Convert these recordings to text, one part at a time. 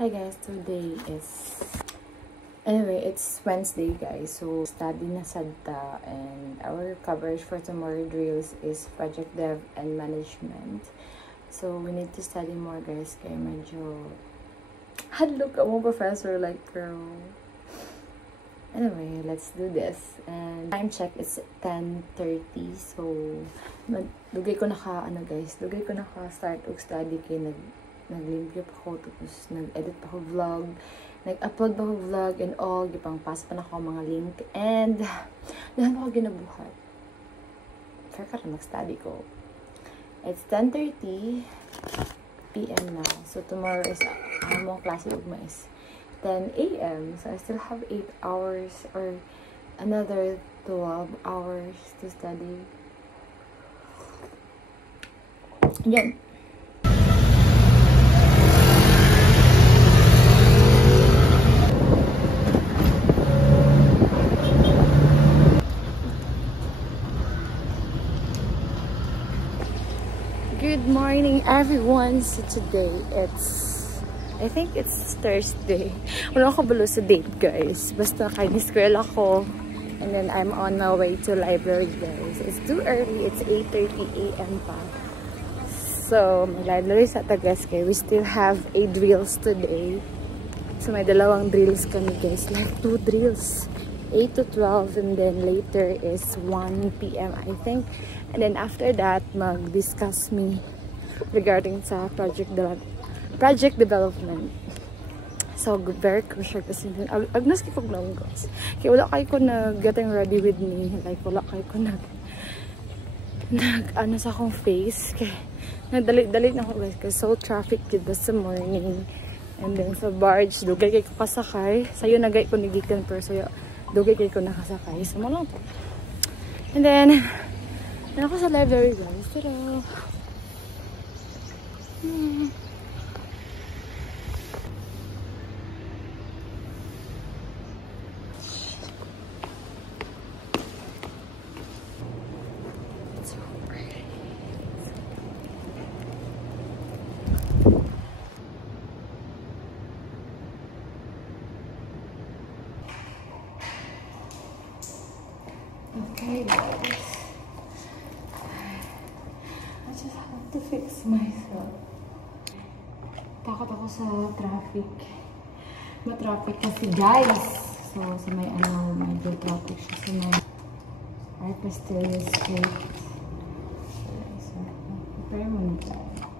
Hi guys, today is it's Wednesday guys, so study na sadta, and our coverage for tomorrow drills is project dev and management. So we need to study more guys, kaya medyo hadlok mo professor like girl. Anyway, let's do this. And time check is 10:30, so dugay ko start og study kay naglimpyo pa ko, tapos nag-edit pa ko vlog, nag-upload pa ko vlog and all, gipang-pass pa na ako mga link, and dahan ako ginabuhat. Kaya nag-study ko. It's 10:30 p.m. now. So tomorrow is among klase ugma is 10 a.m. So I still have 8 hours or another 12 hours to study. Yan. Good morning everyone. So today I think it's Thursday. Wala ako balo sa date guys. Basta kay-square ako. And then I'm on my way to library guys. It's too early. It's 8:30 a.m. pa. So may library sa Tagasque. We still have 8 drills today. So may dalawang drills kami guys. Like 2 drills. 8 to 12, and then later is 1 p.m. I think. And then after that, mag-discuss me regarding sa project development. So very crucial kasi agnas kipag lang guys. Kaya wala kayo ko getting ready with me. Like wala kayo ko ano sa akong face. Kaya nagdalit na ako guys. Kasi so traffic dito sa morning. And then sa barge, dugay kayo kasakay. Sayo nagay ko nigikan pero sayo dugay kayo ko nakasakay. So mo lang po. And then ako sa library guys. Pero okay guys, I just have to fix myself. Takot ako sa traffic. Ma-traffic kasi guys. So sa may medyo traffic siya sa may Arpesterius Street. So prepare mo na tayo.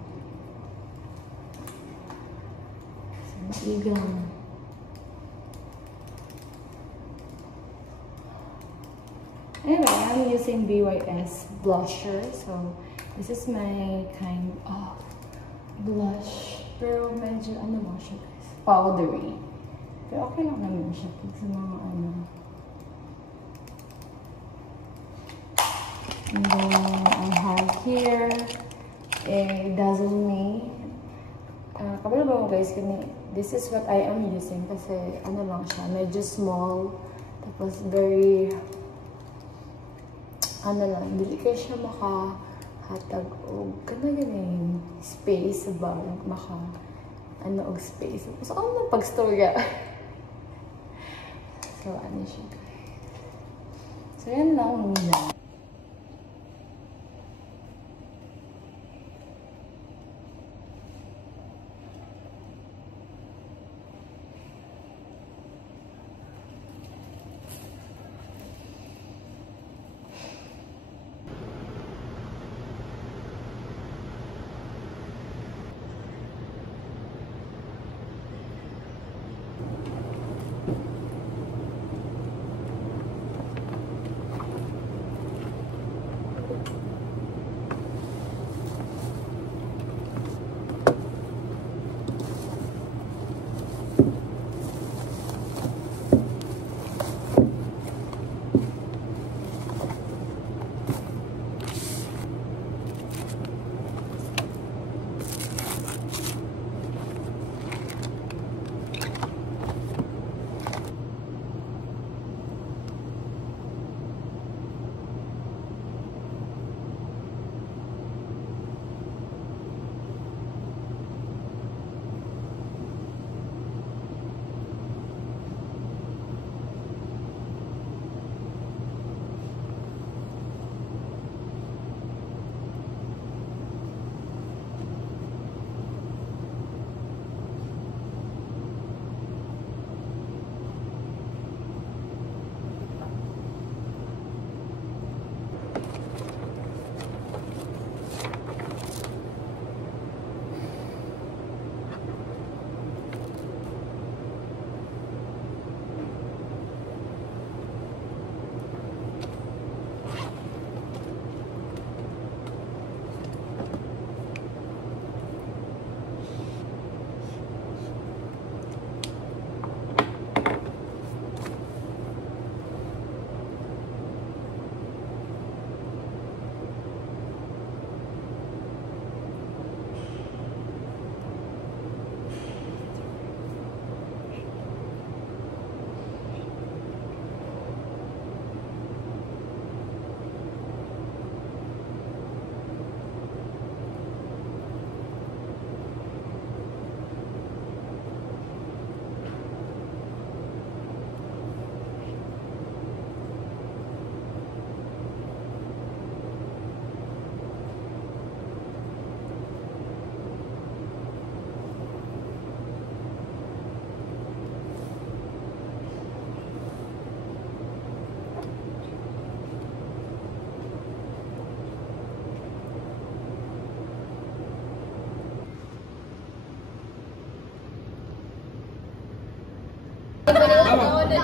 So maigang. Anyway, I'm using BYS blusher. So this is my kind of blush. Pero medyo ba siya guys? Powdery. Pero okay lang naman siya pag sa mga And then I have here a Dazzle Me. Kabalo ba mo guys? This is what I am using kasi lang siya. Medyo small. Tapos very dili kayo siya makahatag o ganun space sa bag, og space. So, pag-storya. So, siya. So, yan lang muna.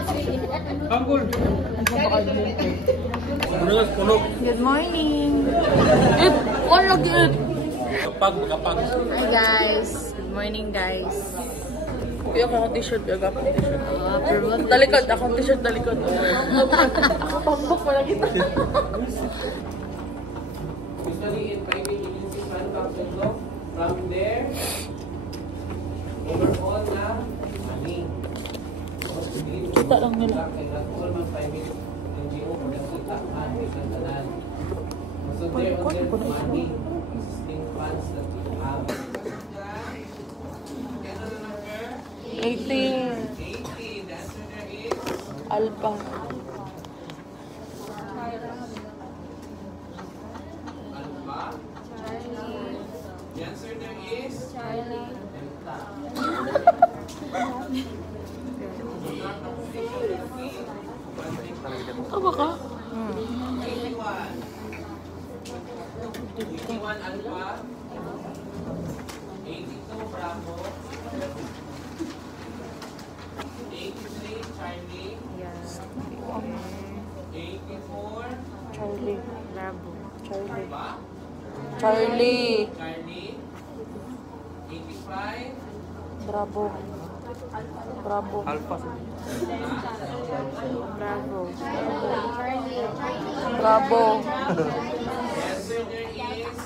Good morning. All lagi it. Kapag. Hi guys. Good morning guys. Kuya ako t-shirt, biyaga ako t-shirt. Talikod, akong t-shirt talikod. Ako pambok mo lang ito. Usually in private agency plan from there, overall na money. Kita lang nila. All mga private NGO or nagsultahan, nagsultahan. So there on their money, existing funds that we have. 18. 80, the answer there is Alpha. Alpha. The answer there is Charlie. Delta. Tama ka? 81 Alpha. 82 Bravo. 83 Charlie. Yes. 84 Charlie. Bravo. Charlie. Alpha. Charlie. Charlie. 85 Bravo. Bravo. Alpha. Bravo. Charlie. Bravo. Answer there is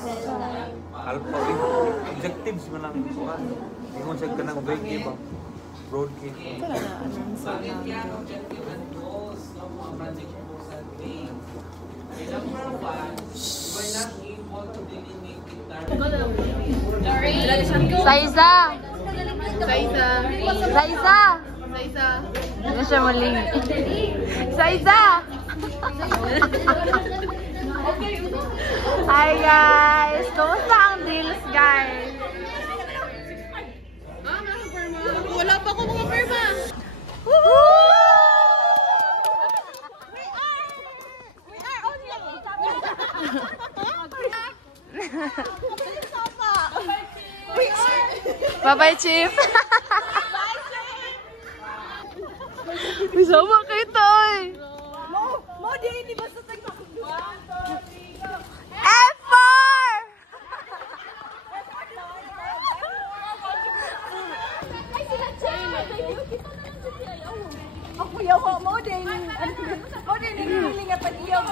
Alpha objectives mo lang kuan. Ingon sa kanang break ba? Broad game. Bakit yan objective and goals ng mga project proposal grade? Okay, number 1, we're not able to delineate the target. Saiza. Saiza. Saiza. Saiza. Ano siya mali? Saiza. Hi guys. Kumusta ang deals guys? Wala pa ako mga perma. Bye-bye, Chief. Bisama kayo, Toy. Mo, di hindi basta tagpa. F4! Ay, sila China. Ako yawa mo din. Mo din, hindi nga pag-iyaw.